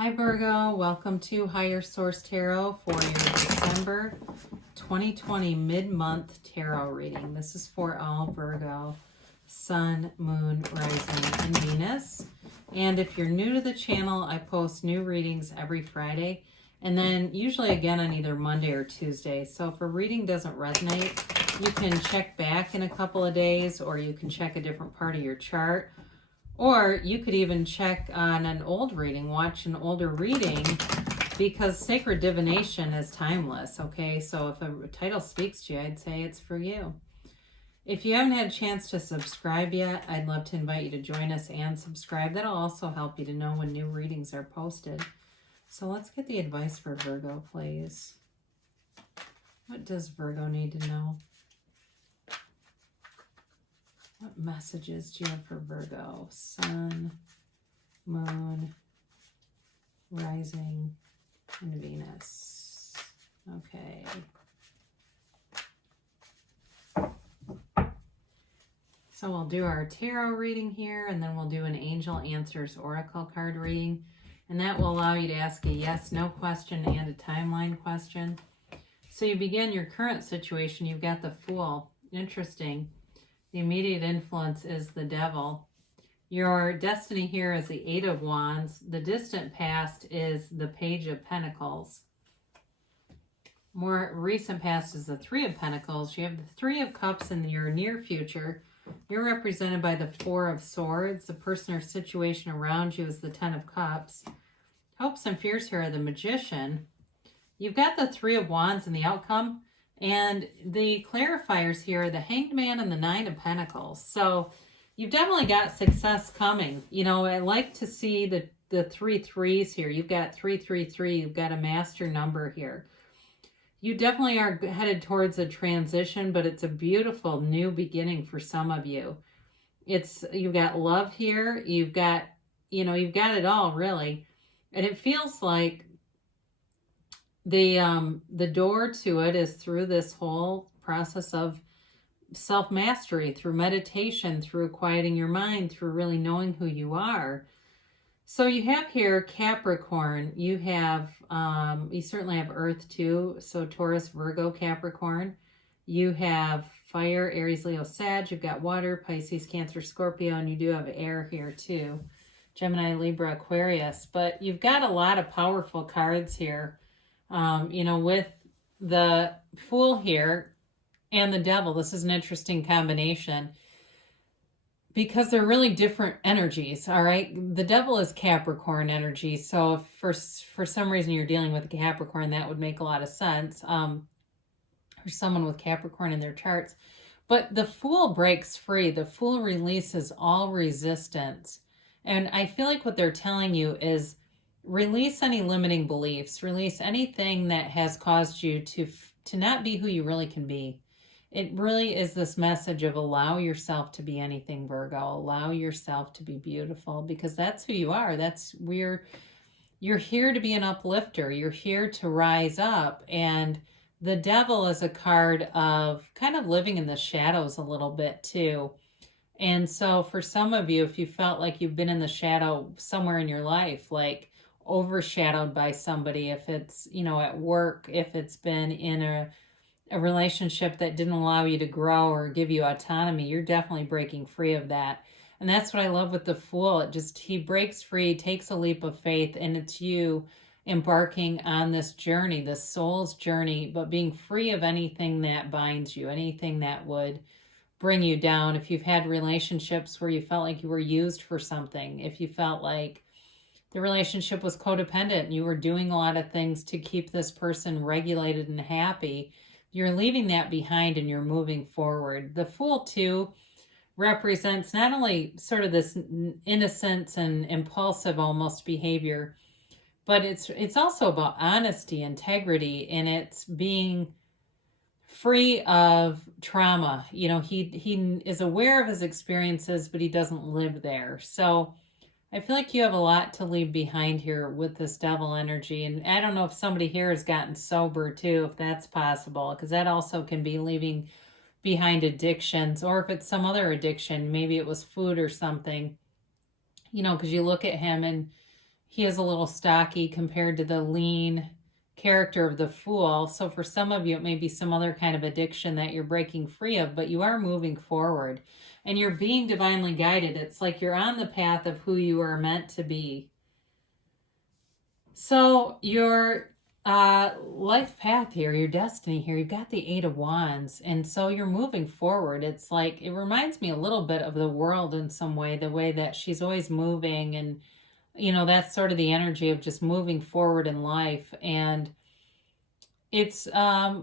Hi Virgo, welcome to Higher Source Tarot for your December 2020 mid-month tarot reading. This is for all Virgo, Sun, Moon, Rising, and Venus. And if you're new to the channel, I post new readings every Friday and then usually again on either Monday or Tuesday. So if a reading doesn't resonate, you can check back in a couple of days, or you can check a different part of your chart. Or you could even check on an old reading, watch an older reading, because sacred divination is timeless, okay? So if a title speaks to you, I'd say it's for you. If you haven't had a chance to subscribe yet, I'd love to invite you to join us and subscribe. That'll also help you to know when new readings are posted. So let's get the advice for Virgo, please. What does Virgo need to know? What messages do you have for Virgo? Sun, Moon, Rising, and Venus. Okay. So we'll do our tarot reading here, and then we'll do an Angel Answers Oracle card reading. And that will allow you to ask a yes, no question and a timeline question. So you begin your current situation. You've got the Fool. Interesting. The immediate influence is the Devil. Your destiny here is the Eight of Wands. The distant past is the Page of Pentacles. More recent past is the Three of Pentacles. You have the Three of Cups in your near future. You're represented by the Four of Swords. The person or situation around you is the Ten of Cups. Hopes and fears here are the Magician. You've got the Three of Wands in the outcome. And the clarifiers here are the Hanged Man and the Nine of Pentacles. So you've definitely got success coming. You know, I like to see the three threes here. You've got 333. You've got a master number here. You definitely are headed towards a transition, but it's a beautiful new beginning for some of you. You've got love here. You've got it all really. And it feels like the door to it is through this whole process of self-mastery, through meditation, through quieting your mind, through really knowing who you are. So you have here Capricorn. You have, you certainly have Earth too. So Taurus, Virgo, Capricorn. You have Fire, Aries, Leo, Sag. You've got Water, Pisces, Cancer, Scorpio, and you do have Air here too. Gemini, Libra, Aquarius. But you've got a lot of powerful cards here. With the Fool here and the Devil, this is an interesting combination because they're really different energies, all right? The Devil is Capricorn energy, so if for some reason you're dealing with a Capricorn, that would make a lot of sense, or someone with Capricorn in their charts. But the Fool breaks free. The Fool releases all resistance. And I feel like what they're telling you is release any limiting beliefs, release anything that has caused you to not be who you really can be. It really is this message of allow yourself to be anything, Virgo. Allow yourself to be beautiful, because that's who you are. You're here to be an uplifter. You're here to rise up. And the Devil is a card of kind of living in the shadows a little bit too. And so for some of you, if you felt like you've been in the shadow somewhere in your life, like overshadowed by somebody, if it's, at work, if it's been in a relationship that didn't allow you to grow or give you autonomy, you're definitely breaking free of that. And that's what I love with the Fool. He breaks free, takes a leap of faith, and it's you embarking on this journey, this soul's journey, but being free of anything that binds you, anything that would bring you down. If you've had relationships where you felt like you were used for something, if you felt like the relationship was codependent and you were doing a lot of things to keep this person regulated and happy, you're leaving that behind and you're moving forward. The Fool too represents not only sort of this innocence and impulsive almost behavior, but it's also about honesty, integrity, and it's being free of trauma. He is aware of his experiences, but he doesn't live there. So I feel like you have a lot to leave behind here with this Devil energy. And I don't know if somebody here has gotten sober too, if that's possible, because that also can be leaving behind addictions, or if it's some other addiction, maybe it was food or something, because you look at him and he is a little stocky compared to the lean character of the Fool. So for some of you, it may be some other kind of addiction that you're breaking free of, but you are moving forward and you're being divinely guided. It's like you're on the path of who you are meant to be. So your life path here, your destiny here, you've got the Eight of Wands, and so you're moving forward. It's like, it reminds me a little bit of the world in some way, the way that she's always moving, and that's sort of the energy of just moving forward in life. And it's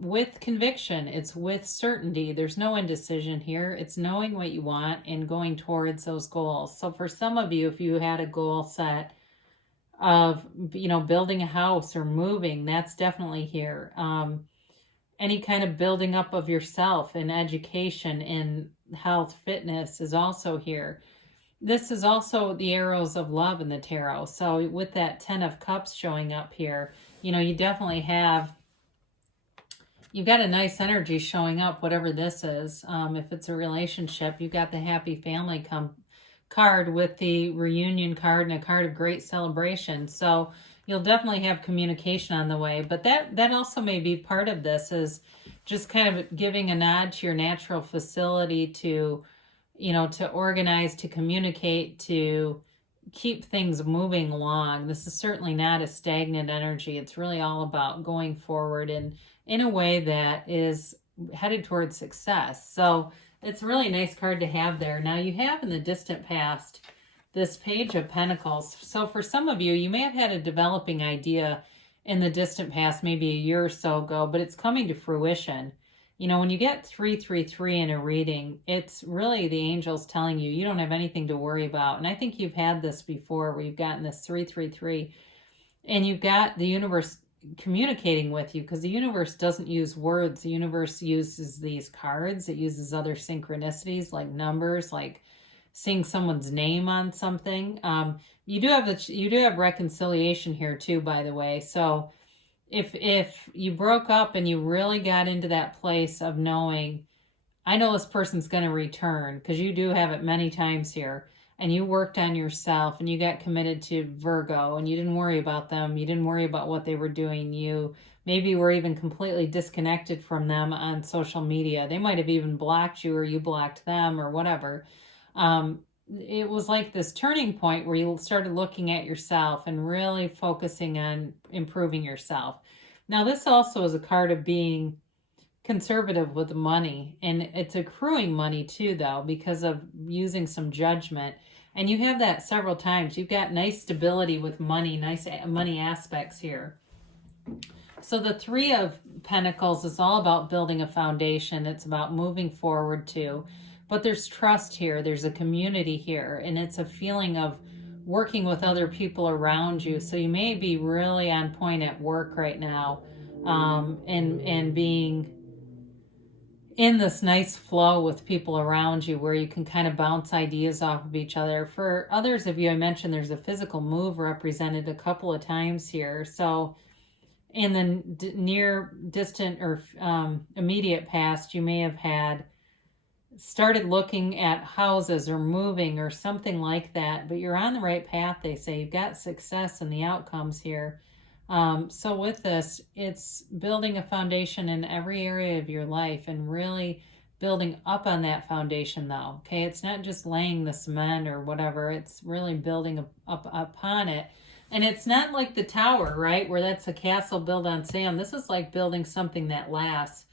with conviction, it's with certainty. There's no indecision here. It's knowing what you want and going towards those goals. So for some of you, if you had a goal set of building a house or moving, that's definitely here. Any kind of building up of yourself in education, in health, fitness is also here. This is also the arrows of love in the tarot. So with that 10 of Cups showing up here, you definitely you've got a nice energy showing up, whatever this is. If it's a relationship, you've got the happy family card with the reunion card and a card of great celebration. So you'll definitely have communication on the way. But that also may be part of this, is just kind of giving a nod to your natural facility to, to organize, to communicate, to keep things moving along. This is certainly not a stagnant energy. It's really all about going forward and in a way that is headed towards success. So it's a really nice card to have there. Now you have in the distant past this Page of Pentacles. So for some of you, you may have had a developing idea in the distant past, maybe a year or so ago, but it's coming to fruition. When you get 333 in a reading, it's really the angels telling you don't have anything to worry about. And I think you've had this before, where you've gotten this 333 and you've got the universe communicating with you, because the universe doesn't use words. The universe uses these cards. It uses other synchronicities like numbers, like seeing someone's name on something. You do have reconciliation here too, by the way. So if you broke up and you really got into that place of knowing, I know this person's going to return, because you do have it many times here, and you worked on yourself and you got committed to Virgo and you didn't worry about them. You didn't worry about what they were doing. You maybe were even completely disconnected from them on social media. They might have even blocked you, or you blocked them, or whatever. It was like this turning point where you started looking at yourself and really focusing on improving yourself. Now, this also is a card of being conservative with money, and it's accruing money too, though, because of using some judgment. And you have that several times. You've got nice stability with money, nice money aspects here. So the Three of Pentacles is all about building a foundation. It's about moving forward too. But there's trust here. There's a community here. And it's a feeling of working with other people around you. So you may be really on point at work right now, and being in this nice flow with people around you, where you can kind of bounce ideas off of each other. For others of you, I mentioned there's a physical move represented a couple of times here. So in the near, distant, or immediate past, you may have started looking at houses or moving or something like that, but you're on the right path. They say you've got success in the outcomes here. So with this, it's building a foundation in every area of your life and really building up on that foundation, though. Okay, it's not just laying the cement or whatever. It's really building up upon it. And it's not like the tower, right, where that's a castle built on sand. This is like building something that lasts.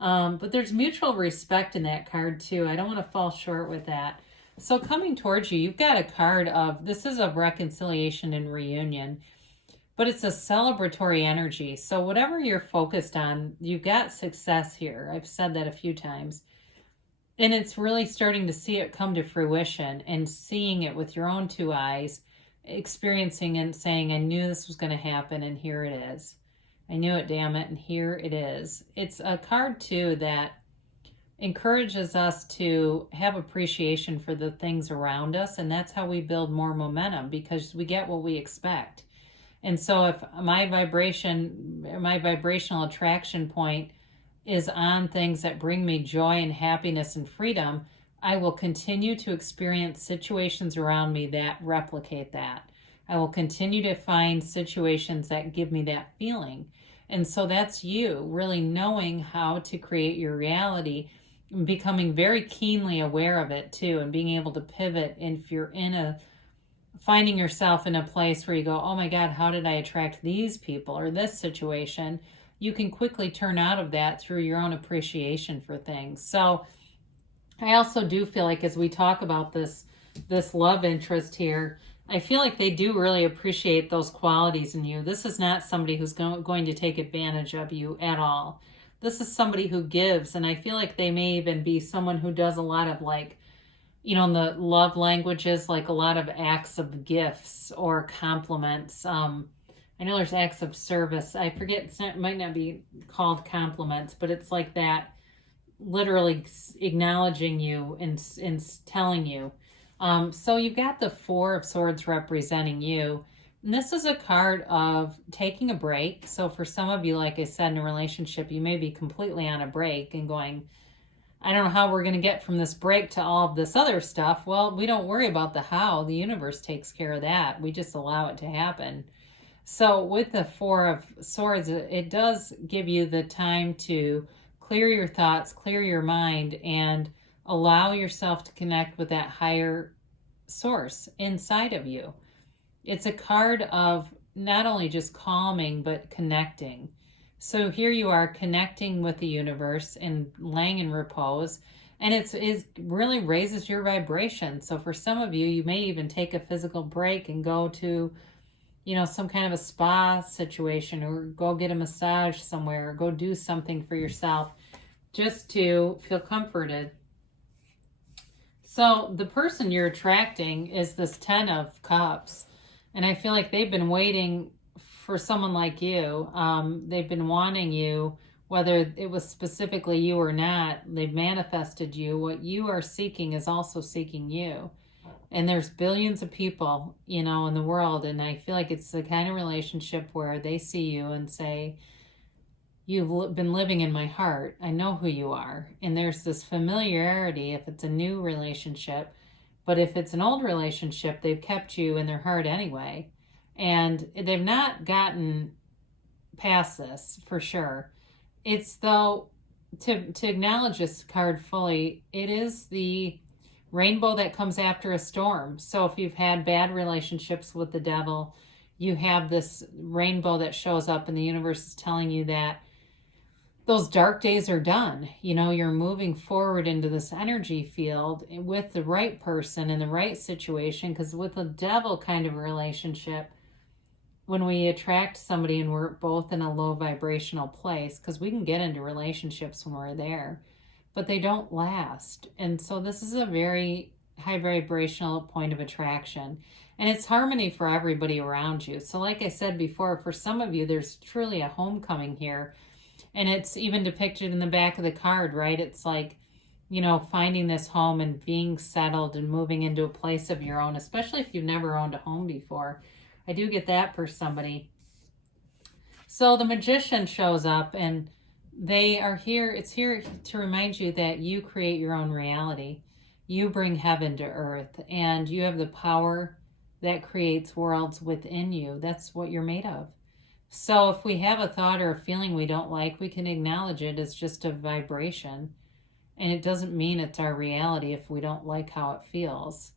But there's mutual respect in that card too. I don't want to fall short with that. So coming towards you, you've got a card of, this is of reconciliation and reunion, but it's a celebratory energy. So whatever you're focused on, you've got success here. I've said that a few times. And it's really starting to see it come to fruition and seeing it with your own two eyes, experiencing and saying, I knew this was going to happen, and here it is. I knew it, damn it, and here it is. It's a card, too, that encourages us to have appreciation for the things around us, and that's how we build more momentum, because we get what we expect. And so if my vibrational attraction point is on things that bring me joy and happiness and freedom, I will continue to experience situations around me that replicate that. I will continue to find situations that give me that feeling. And so that's you really knowing how to create your reality, becoming very keenly aware of it too, and being able to pivot if you're finding yourself in a place where you go, oh my God, how did I attract these people or this situation? You can quickly turn out of that through your own appreciation for things. So I also do feel like as we talk about this love interest here, I feel like they do really appreciate those qualities in you. This is not somebody who's going to take advantage of you at all. This is somebody who gives, and I feel like they may even be someone who does a lot of like, in the love languages, like a lot of acts of gifts or compliments. I know there's acts of service. I forget, it might not be called compliments, but it's like that, literally acknowledging you and telling you. So you've got the Four of Swords representing you. And this is a card of taking a break. So for some of you, like I said, in a relationship, you may be completely on a break and going, I don't know how we're going to get from this break to all of this other stuff. Well, we don't worry about the how. The universe takes care of that. We just allow it to happen. So with the Four of Swords, it does give you the time to clear your thoughts, clear your mind, and allow yourself to connect with that higher source inside of you. It's a card of not only just calming, but connecting. So here you are connecting with the universe and laying in repose, and it really raises your vibration. So for some of you, you may even take a physical break and go to, some kind of a spa situation, or go get a massage somewhere, or go do something for yourself just to feel comforted. So the person you're attracting is this 10 of Cups, and I feel like they've been waiting for someone like you. They've been wanting you, whether it was specifically you or not. They've manifested you. What you are seeking is also seeking you. And there's billions of people, in the world. And I feel like it's the kind of relationship where they see you and say, you've been living in my heart. I know who you are. And there's this familiarity if it's a new relationship. But if it's an old relationship, they've kept you in their heart anyway. And they've not gotten past this for sure. It's though, to acknowledge this card fully, it is the rainbow that comes after a storm. So if you've had bad relationships with the devil, you have this rainbow that shows up, and the universe is telling you that those dark days are done. You're moving forward into this energy field with the right person in the right situation. Because with a devil kind of relationship, when we attract somebody and we're both in a low vibrational place, because we can get into relationships when we're there, but they don't last. And so this is a very high vibrational point of attraction. And it's harmony for everybody around you. So like I said before, for some of you, there's truly a homecoming here. And it's even depicted in the back of the card, right? It's like, finding this home and being settled and moving into a place of your own, especially if you've never owned a home before. I do get that for somebody. So the Magician shows up, and they are here. It's here to remind you that you create your own reality. You bring heaven to earth, and you have the power that creates worlds within you. That's what you're made of. So if we have a thought or a feeling we don't like, we can acknowledge it as just a vibration. And it doesn't mean it's our reality if we don't like how it feels.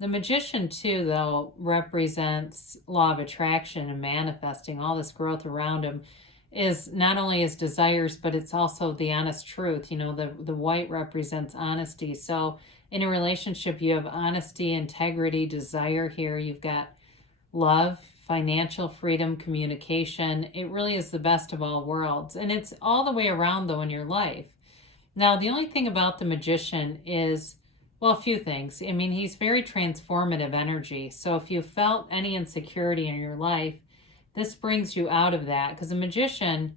The Magician, too, though, represents law of attraction and manifesting. All this growth around him is not only his desires, but it's also the honest truth. The white represents honesty. So in a relationship, you have honesty, integrity, desire here. You've got love, financial freedom, communication. It really is the best of all worlds. And it's all the way around, though, in your life. Now, the only thing about the Magician is, well, a few things. I mean, he's very transformative energy. So if you felt any insecurity in your life, this brings you out of that, because the Magician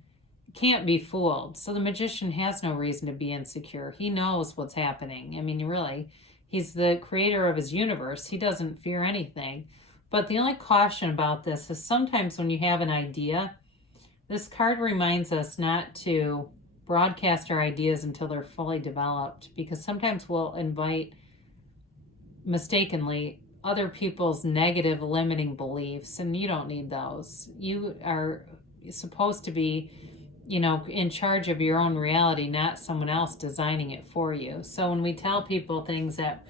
can't be fooled. So the Magician has no reason to be insecure. He knows what's happening. I mean, really, he's the creator of his universe. He doesn't fear anything. But the only caution about this is sometimes when you have an idea, this card reminds us not to broadcast our ideas until they're fully developed, because sometimes we'll invite mistakenly other people's negative limiting beliefs, and you don't need those. You are supposed to be, you know, in charge of your own reality, not someone else designing it for you. So when we tell people things that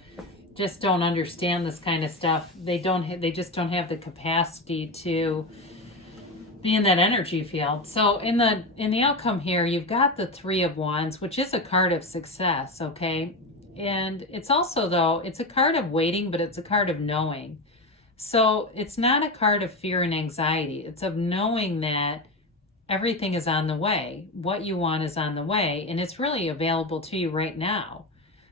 just don't understand this kind of stuff, they just don't have the capacity to be in that energy field. So in the outcome here, you've got the Three of Wands, which is a card of success, okay? And it's also, though, it's a card of waiting, but it's a card of knowing. So it's not a card of fear and anxiety. It's of knowing that everything is on the way. What you want is on the way, and it's really available to you right now.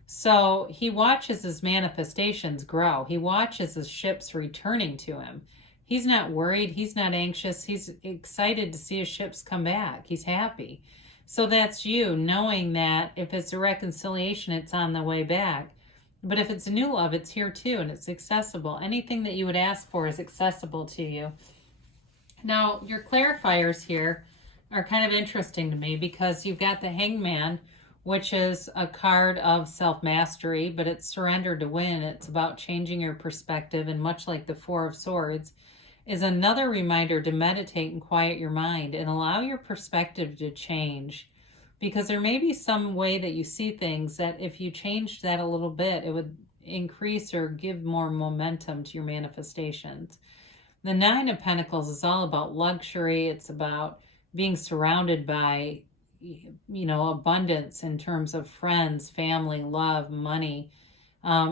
So he watches his manifestations grow. He watches his ships returning to him. He's not worried. He's not anxious. He's excited to see his ships come back. He's happy. So that's you, knowing that if it's a reconciliation, it's on the way back. But if it's a new love, it's here too, and it's accessible. Anything that you would ask for is accessible to you. Now, your clarifiers here are kind of interesting to me because you've got the Hangman, which is a card of self-mastery, but it's surrender to win. It's about changing your perspective, and much like the Four of Swords, is another reminder to meditate and quiet your mind and allow your perspective to change. Because there may be some way that you see things that if you changed that a little bit, it would increase or give more momentum to your manifestations. The Nine of Pentacles is all about luxury. It's about being surrounded by, you know, abundance in terms of friends, family, love, money.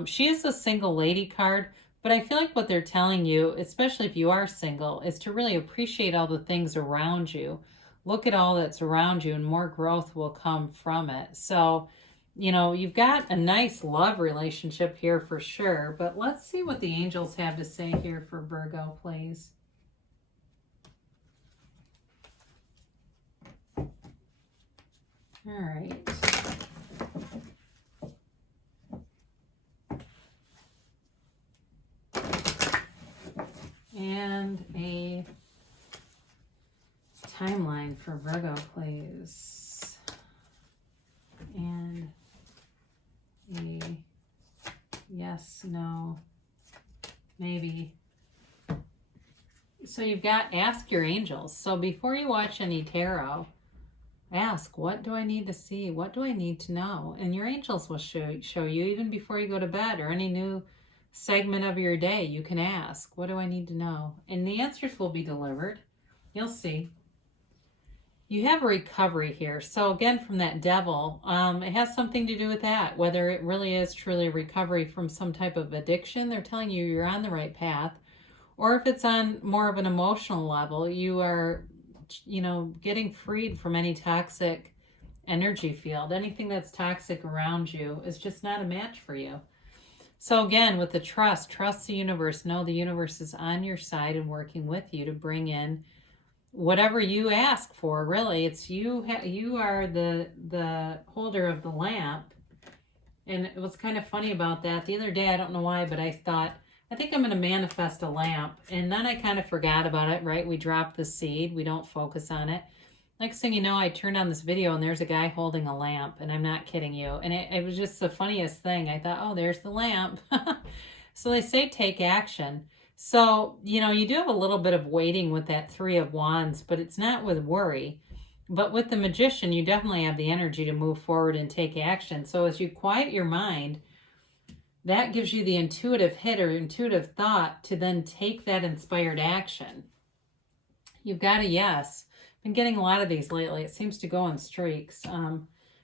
She is a single lady card, but I feel like what they're telling you, especially if you are single, is to really appreciate all the things around you. Look at all that's around you, and more growth will come from it. So, you know, you've got a nice love relationship here for sure, but let's see what the angels have to say here for Virgo, please. All right. And a timeline for Virgo, please. And a yes, no, maybe. So you've got ask your angels. So before you watch any tarot, ask, what do I need to see? What do I need to know? And your angels will show you even before you go to bed or any new segment of your day. You can ask, what do I need to know? And the answers will be delivered. You'll see. You have a recovery here. So again, from that Devil, it has something to do with that. Whether it really is truly a recovery from some type of addiction, they're telling you you're on the right path. Or if it's on more of an emotional level, you are, you know, getting freed from any toxic energy field. Anything that's toxic around you is just not a match for you. So again, with the trust the universe. Know the universe is on your side and working with you to bring in whatever you ask for. Really, it's you. You are the holder of the lamp. And what's kind of funny about that, the other day, I don't know why, but I thought, I think I'm going to manifest a lamp. And then I kind of forgot about it, right? We drop the seed. We don't focus on it. Next thing you know, I turned on this video and there's a guy holding a lamp, and I'm not kidding you. And it was just the funniest thing. I thought, oh, there's the lamp. So they say take action. So, you know, you do have a little bit of waiting with that Three of Wands, but it's not with worry. But with the Magician, you definitely have the energy to move forward and take action. So as you quiet your mind, that gives you the intuitive hit or intuitive thought to then take that inspired action. You've got a yes. Been getting a lot of these lately. It seems to go in streaks.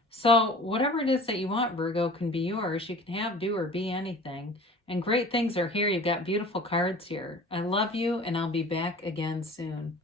So whatever it is that you want, Virgo, can be yours. You can have, do, or be anything. And great things are here. You've got beautiful cards here. I love you, and I'll be back again soon.